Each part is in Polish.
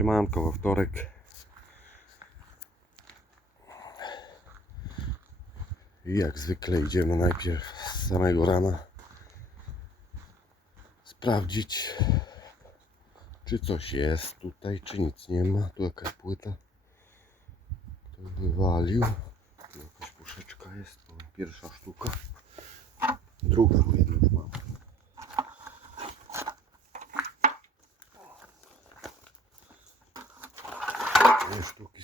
Siemanko we wtorek. I jak zwykle idziemy najpierw z samego rana sprawdzić, czy coś jest tutaj, czy nic nie ma. Tu jakaś płyta. Ktoś wywalił. Tu jakaś puszeczka jest. To pierwsza sztuka. Druga, bo jedną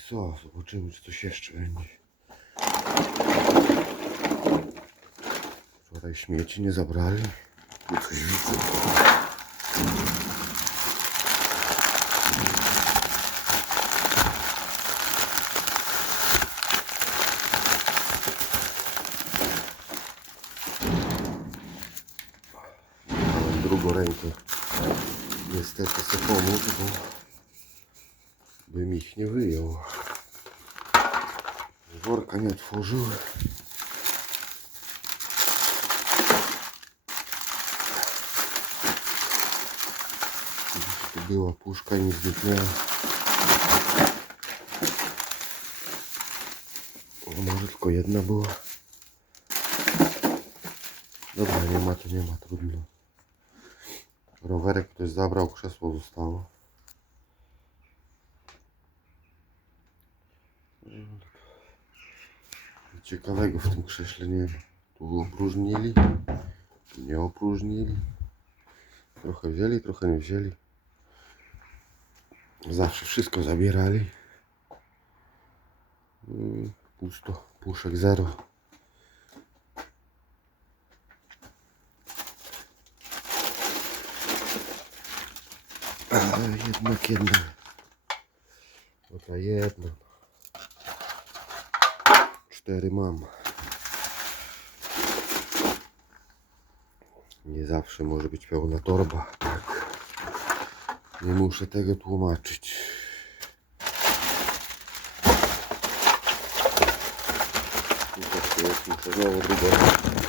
są. Zobaczymy, czy coś jeszcze będzie. Wczoraj śmieci nie zabrali. Tu coś widzę. Drugą rękę. Niestety sobie pomóc, bo bym ich nie wyjął. Worka nie otworzył. Tu była puszka i zniknęła. O, może tylko jedna była. Dobra, nie ma to nie ma, trudno. Rowerek ktoś zabrał, krzesło zostało. Ciekawego w tym krześle nie ma. Tu opróżnili, nie opróżnili. Trochę wzięli, trochę nie wzięli. Zawsze wszystko zabierali. Mm, Pusto, puszek zero. Ale jednak jedna. Dobra, jedna. Cztery mam. Nie zawsze może być pełna torba, tak. Nie muszę tego tłumaczyć. Muszę znowu drugą.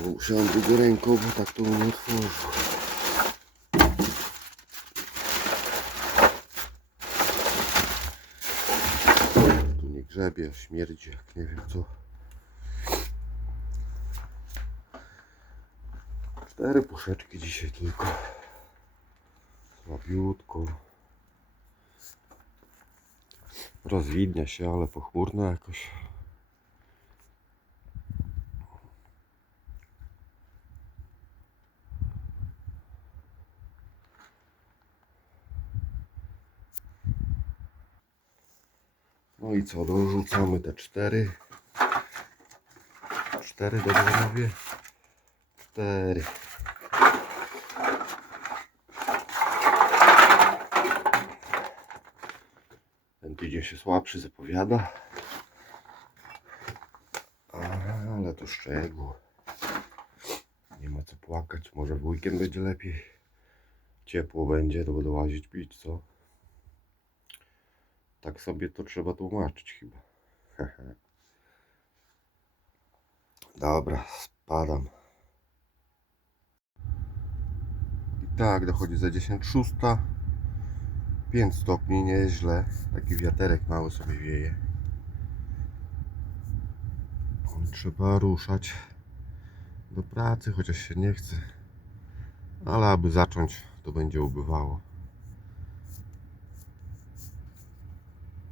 Znowu usiąłem drugą ręką, bo tak to nie otworzył. Tu nie grzebie, śmierdzi jak nie wiem co. Cztery puszeczki dzisiaj tylko. Słabiutko. Rozwidnia się, ale pochmurno jakoś. No i co, dorzucamy te cztery. Cztery, dobrze mówię? Cztery. Ten tydzień się słabszy zapowiada. Ale to szczegół. Nie ma co płakać. Może w weekend będzie lepiej. Ciepło będzie, to będę łazić pić, co? Tak sobie to trzeba tłumaczyć chyba. Dobra, spadam. I tak, dochodzi za 10 szósta. 5 stopni, nie jest źle. Taki wiaterek mały sobie wieje. Trzeba ruszać do pracy, chociaż się nie chce. Ale aby zacząć, to będzie ubywało.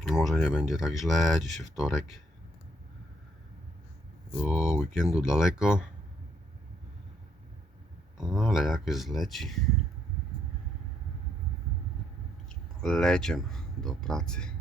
Może nie będzie tak źle. Dzisiaj wtorek. Do weekendu daleko. Ale jakoś zleci. Leciem do pracy.